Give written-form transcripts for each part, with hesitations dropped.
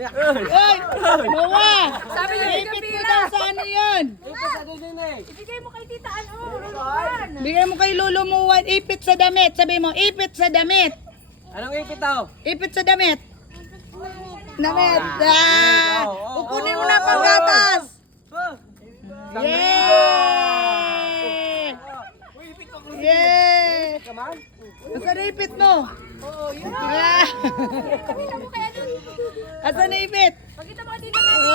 Ay! Mawa! Sabi niya, Ipit mo daw sa ano yun? ibigay mo kay Tita ano. Bigay mo kay Lolo Muwan, ipit sa damit. Sabi mo, ipit sa damit. Anong ipit daw? Ipit sa damit. Damit. Ah! Kukunin mo na panggatas. Yay! Yay! Asan na ipit mo? Ah! Asan na ipit? Pagkita mo Tita Mami.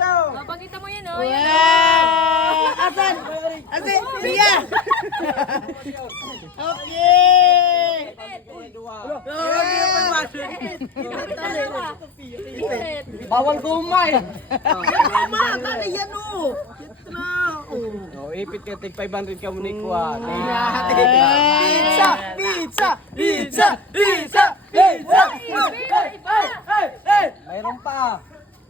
Ah! Pagkita mo yan oh. Wow! Asan? Asan? Siya! Okay! Bawal gumay. Ipit ka, tig 500 ka muna ikuha. Pizza! Pizza! Pizza! Pizza! Pizza! Mayroon pa.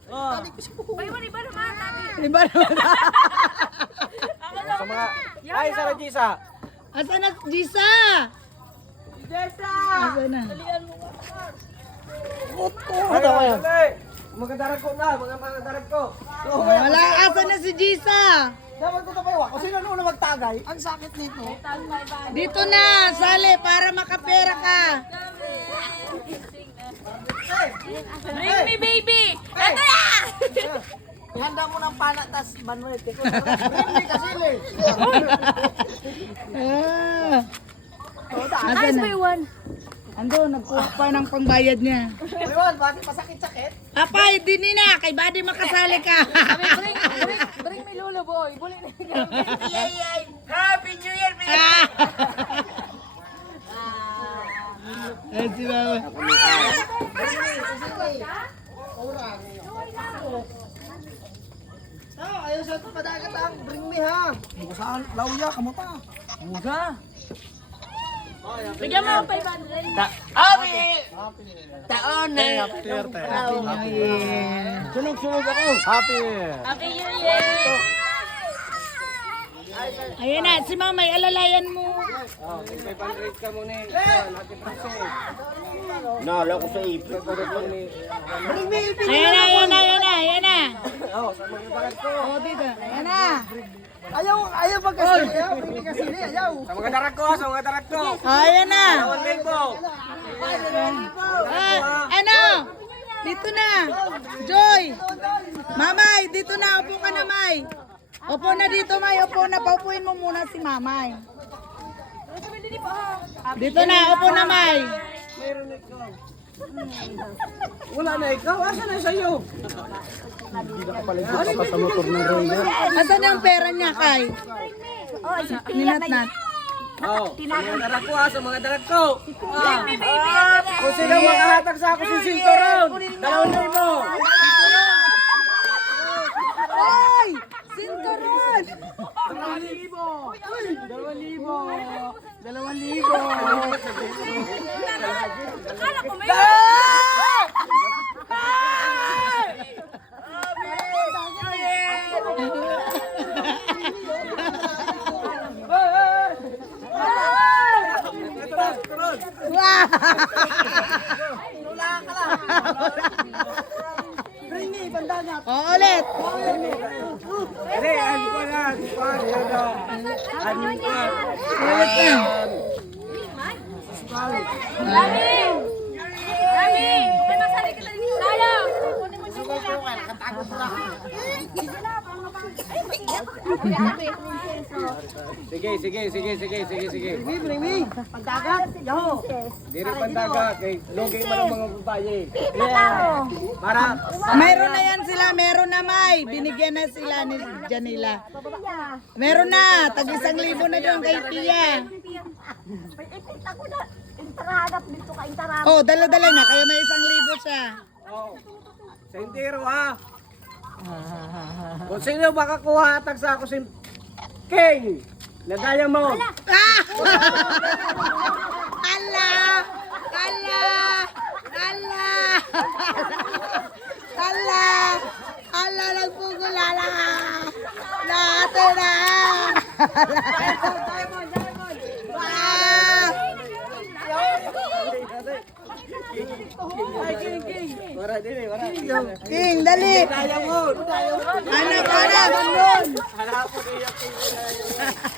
Iba naman Tami. Iba naman. Sa mga... Ay, sa Regisa. Asan na Jisa? Asan na? Mga darag ko na, mga darag ko. Wala, asan na si Jisa? Dapat ko tapayo ako. Sino na magtagay? Ang sakit nito. Dito na, sali para makapera ka. Bring me baby. Ito na. Ihanda mo ng panatas, Manuel. Hindi kasi eh. Ah. Asan Nice na? by one. Ando, nagkuha pa ng pangbayad niya. Ayun, bakit masakit-sakit? Apay, di na, kay Buddy makasali ka. Bring me Lolo boy. Buli na. Happy New Year, Ah. Ay, si Mama. Ayaw sa ito, padagat ang bring me ha. Saan? Lauya, kamu pa. Muga. Bigyan mo ako 500. Taon na. Happy New Year. Sunog-sunog ako. Happy. Happy New Year. Ayan na, si Mamay, alalayan mo. 500 ka muna eh. Natin pa siya. Nala ko sa ipin. Bring me, ipin. Ayan na, ayan na, ayan na, ayan na. Sa mga darag ko. O, dito. Ayan na. Ayaw magkasili. Ayaw, kasili. Ayaw. Sa mga darag ko, sa mga darag ko. Ayan na. Tawag Melbo. Ano? Dito na. Joy. Mamay, dito na. Upo ka na, May. Upo na dito, May. Upo na. Paupuin mo muna si Mamay. Dito na. Upo na, May. Meron ikaw. Wala na ikaw. Asa na sa'yo? Asan ang pera niya, Kay? Ninat-nat. Sa mga darag ko sa mga darag ko. Kung sino makahatag sa ako si Sintoron. 2,000. Ay! Sinturon! 2,000. Akala ko may Wow! O, ulit. Ulit na. Rami! Rami! May masali ka lang dito. Tayo! Kunin mo yung Sige. Diri pandagat kay lugay man ang mga babae. Para Meron na yan sila, meron na, May. Binigyan na sila ni Janila. Meron na, tag 1,000 na doon kay Pia. Oh, dala-dala na, kaya may 1,000 siya. sa intero ha. Kung sino makakuha tag sa ako si King, nagaya mo. Ah! Ala! Ala! Ala! Ala! Ala, nagpugulala! Nato na! Ah! Para din King, dali. Diamond. Anak, anak.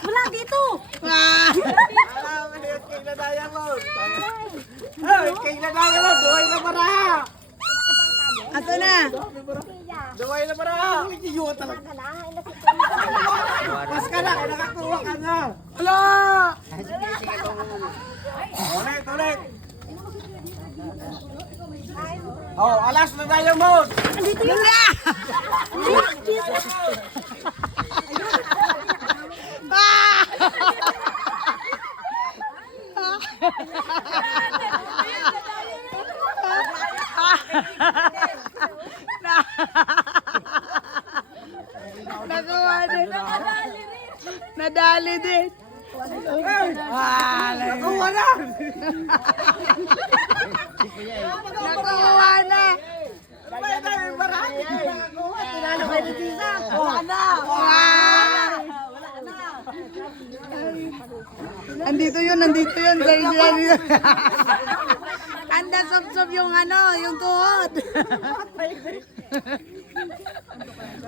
Wala dito. Ah. King na Diamond. Ay, King na Diamond. Duway na para. Ato na. Duway na para. Iyon talaga. Mas ka na, nakakuha ka na. Ala. Ulit. Oh, alas na Diamond. Wala. Ah. Nagawa din. Nadali din. Wala. Nakuha na. Nakuha na. Andito yun sa inyo. Anda sob-sob yung yung tuhod.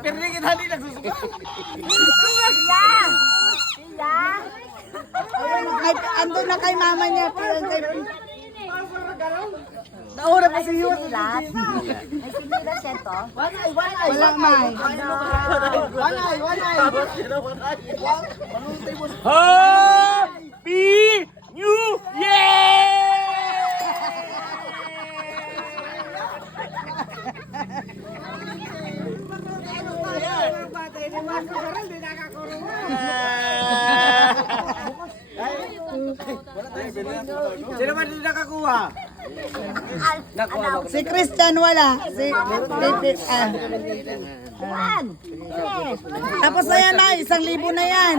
Pero hindi kita hindi nagsusuka. Ando na kay mama niya. Naura pa si Yun. Walang may. Happy New Year! Sino ba din nakakuha? Nakuha ba? Si Christian wala. Tapos ayan na, 1,000 na yan.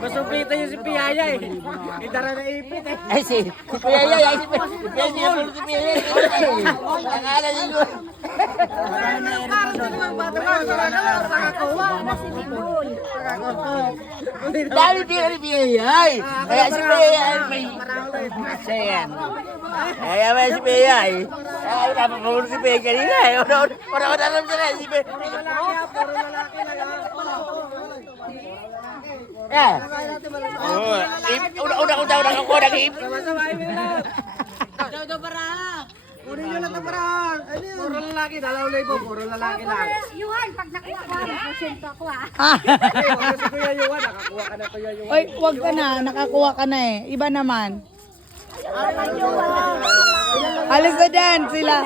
Masupita yung si Piyaya eh. Idara na ipit eh. Ay, si Piyaya, si Piyaya. Akala niyo. Dami pira ni Piyaya. Kaya si Piyaya may sayan. Kaya may si Piyaya. Ay, napapagod si Piyaya kanina eh. Orang-orang alam siya na si Piyaya. Eh. Udah ako nag-iip. Kunin nyo lang ng parang. Puro lalaki, 2,000. Puro lalaki lang. Yuhan, pag nakuha ko, presento ako ah. Hey, wala si Kuya Yuan. Nakakuha ka na Kuya Yuan. Oy, wag ka na, nakakuha ka na eh. Iba naman. Alis na dyan sila.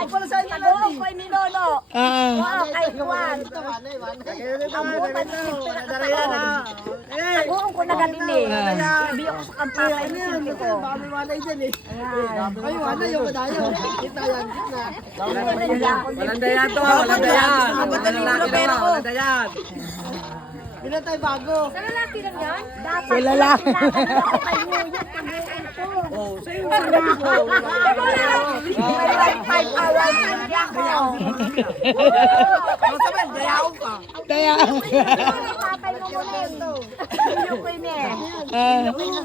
Ako kay Ninono. Ah. Kay Juan. Oo, ko na galing eh. Sabi ako sa kampana yung silbi ko. Walang dayan to ha, walang dayan. Walang lalaki na, walang dayan. Sa lalaki lang yan? Sa lalaki. Oh, sa'yo sa lalaki ko. 5 hours hindi ako. Masabi, dayaw ka. Kaya. Tatay mo mo rin. Hindi ko yun eh.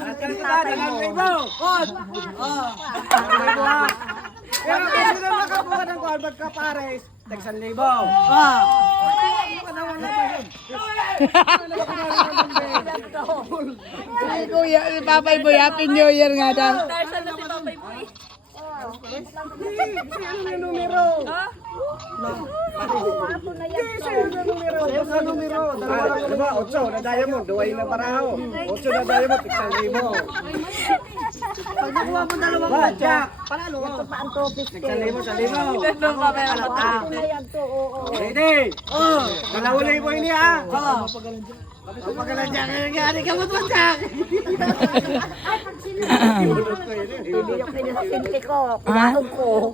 At kanito ka, 2,000. Kod! Oh. Pero kung sino makakuha ng kod, magkapares, tag 1,000. Ah. Ay, kuya, Papay Boy, Happy New Year nga daw. Sino yung numero? Sino numero? Diba, 8 na diamond, duway na paraho. 8 na diamond, 1,000. Pag nakuha mo 2 Jack, panalo. Ito pa ang topic. 1,000. Ready? Oh, 2,000 ini ha. Pagkalan Jack, nangyari ka mo ito Jack. Hindi yung pinasinti ko. Kumaon ko.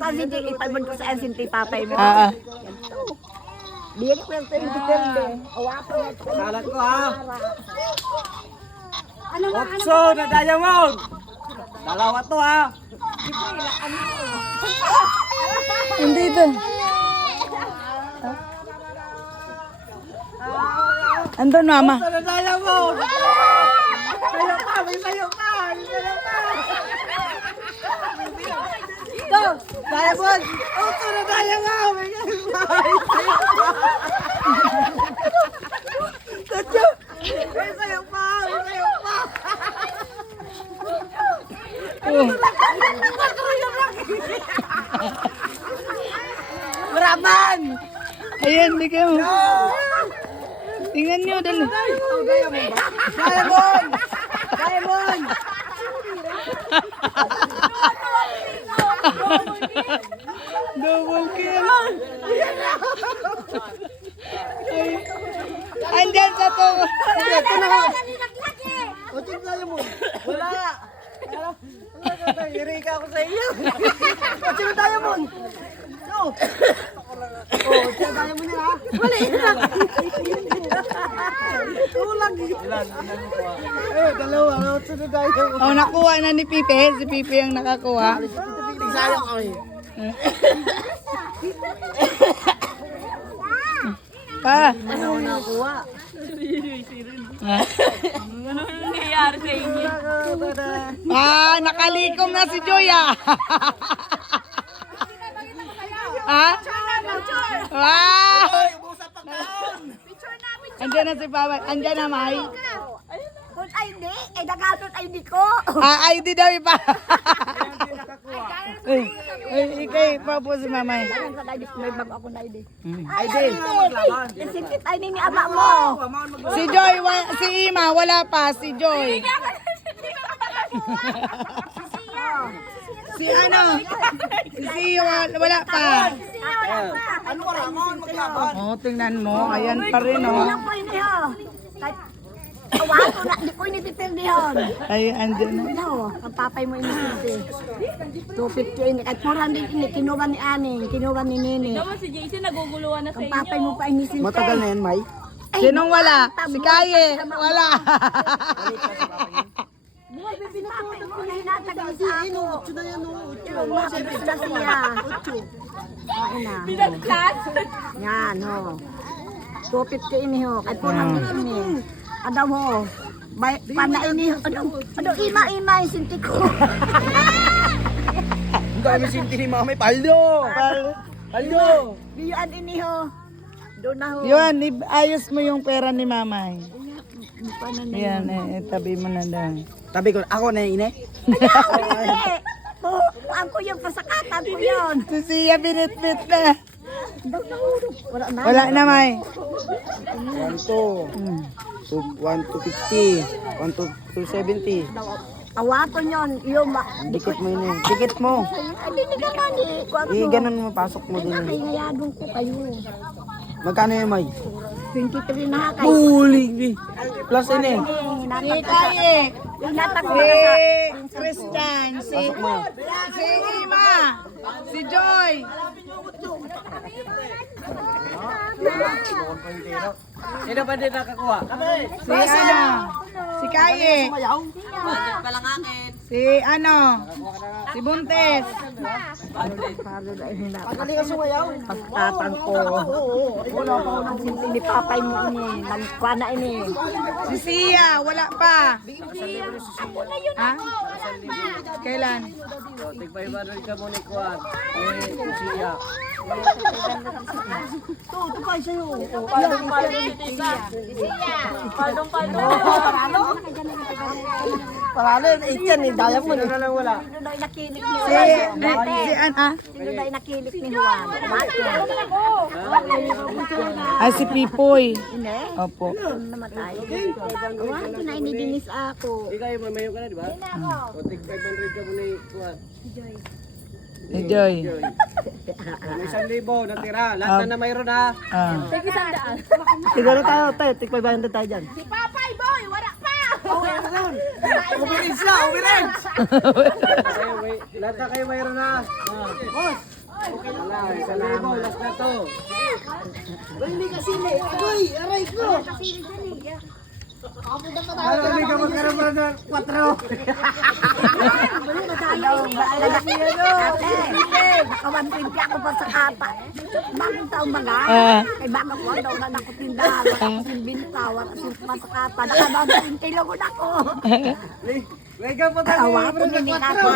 Tapos hindi ipalman ko saan sinti papay mo. Bigyan ko yung 20 Awapo na ito. Salat ko ha. 8 na diamond. 2 to ha. Hindi ito. Andun, mama. 8 na diamond. Sayo pa, may sayo pa. May sayo pa. Diamond! Ito na tayo nga. May sayo pa. May sayo pa. May sayo pa. Raman! Ayan, bigyan mo. Tingnan nyo, dali. Diamond! Diamond! Double kill. Andyan sa to. O, tingnan mo. Wala. Irika ako sa iyo. Sino Diamond? No! Oh, sino Diamond nila? Wala yun. Tulang. Eh, dalawa. Sunod tayo. Oh, nakuha na ni Pipe. Si Pipe ang nakakuha. Sayang kami. Pa. Ano nakuha? Ah, nakalikom na si Joy ah. Ah? Wow! Andyan na si Papa. Andyan na, May. Kung ID, eh nagatot ID ko. Ah, ID daw ipa. Ay, ikay, papo si Mamay. Saan sa ID? May bago ako na ID. ID. Isikit ID ni ama mo. Si Joy, si Ima, wala pa. Si Joy. Si ano? Si wala pa. Ano ka Ramon? Maglaban. Oh, tingnan mo. Ayan pa rin, oh. Ilang po ini ho? Awato na, di ko inititindihan. Ay, andyan na. Ano, ang papay mo inisinti. 250 ini. At 400 ini, kinuha ni Aning, kinuha ni Nini. Naman si Jason naguguluhan na sa Ang inyo. papay mo pa inisinti. Matagal na yan, May. Sinong wala? Si Kaye. Wala. Buhay, pinapatay mo na hinatagal sa ako. Yung mga pinis na siya. Ako na. Pinagkas. Yan, ho. 250 ini ho. At 400 ini. Ano ho. Pana ini ho. Ano, ima-ima yung sinti ko. Ang dami sinti ni Mami. Paldo! Paldo! Biyuan ini ho. Doon na ho. Yun, ayos mo yung pera ni Mamay. Paano na Yan, tabi mo na daw. Tabi ko, ako na yun eh. Hindi. Ang ko yung pasakatan ko yun. Si Sia binitbit na. Wala na. Wala na, May. 1, 2. 1 to 50. 1 to 270. Awaton yun. Yung Dikit mo yun eh. Dikit mo. hindi ni naman eh. Eh, ganun mo. Pasok mo din eh. Kayayadong ko kayo. Magkano yun, May? 23 na kayo. Huli! Plus yun eh. Si Kaye. Hinatag ko Si na sa... Christian. Si Ima. Si Joy. Sino ba din nakakuha? Si ano? Si Kaye. Si ano? Si Buntes. Pagaling ka sumayaw. Pagtatang ko. Wala pa ako ng sinti ni papay mo ini. Nagkwa na ini. Si Sia. Wala pa. Ha? Kailan? Tigpaibanan ka mo ni Kuan. Eh, siya. Ito pa sa'yo. Paralin, 8 yan eh. Daya mo na lang wala. Sino daw nakilik ni Si, Juan? si ah? Sino daw nakilik ni Juan? Mati. Ah, si Pipoy. Hindi. Opo. Namatay. Awan ko na inidinis ako. Ikaw yung mamayo ka na, di ba? O, tig-500 ka mo ni Kuan. Si Joy. May 1,000 natira. Lahat na mayroon ha. Ah. Siguro tayo, tayo. Tig-500 tayo dyan. Si Papay Boy, wala pa. Umirin siya, umirin! Lahat na kayo mayroon na. Boss! Wala, 1,000. Last na to. Hindi kasi Uy, aray ko! Ano hindi ka magkaroon ng 4? Nakawan rin ako pa sa kata. Bagong taong baga. Kay bago ko daw na nakutindahan. Binta, wala pa sa kata. Nakabagong kilo ko na ko. Lega po tayo. Tawa ko din ako.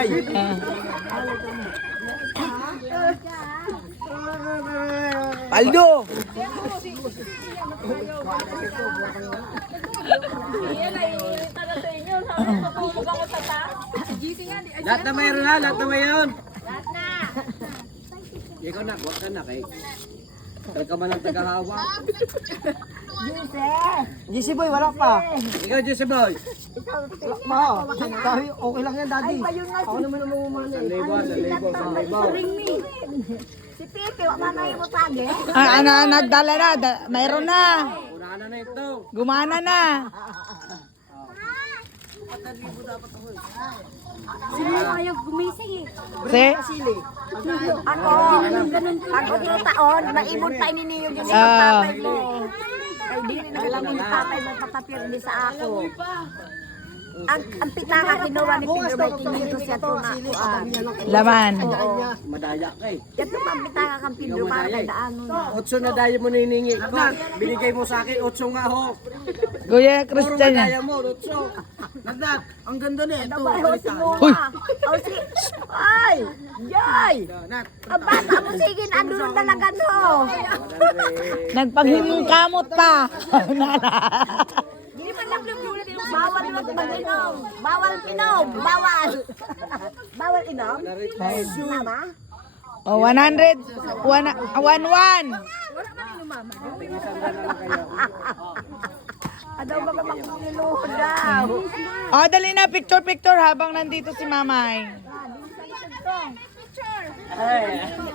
Paldo! Yan ay iulita na sa inyo. Sabi ko, tutulog ako sa taas. Lahat na mayroon na, lahat na mayroon. Ikaw na, huwag ka na kay. Kaya ka man ang tagahawa. Jesse boy, wala pa. Ikaw, Jesse Boy. Ma, okay lang yan, daddy. Ako naman ang mamumana. Sanlibo. Si Pipi, wala na yung mutagi. Nagdala na. Mayroon na. Una na ito. Gumana na. Sino ayaw gumising eh? Si? Ako, pag yung taon, naibon pa ininiyo yun yung Ah. tatay mo. Ay, di rin alam yung tatay mo papapirdi sa ako. Ang pitaka kinuha ni Pedro may kinito siya ito na Laman. Madaya ka eh. yan ito pang pitaka kang Pedro para kay daano na. 8 na daya mo niningi ko. Binigay mo sa akin, 8 nga ho. Kuya Puro Christian na yan. daya mo, 8. Nagdat, ang ganda na ito. Ay, o si Muma. O si... Ay! Yay! Ang bata mo sige, andun talaga no. Nagpaghimong kamot pa. Hindi man lang lubulit yung bawal mag-inom. Bawal pinom. Bawal. Bawal inom? Mama? O, 100. 1-1. Adaw ba makuliluhod daw? O, dali na. Picture habang nandito si Mamay.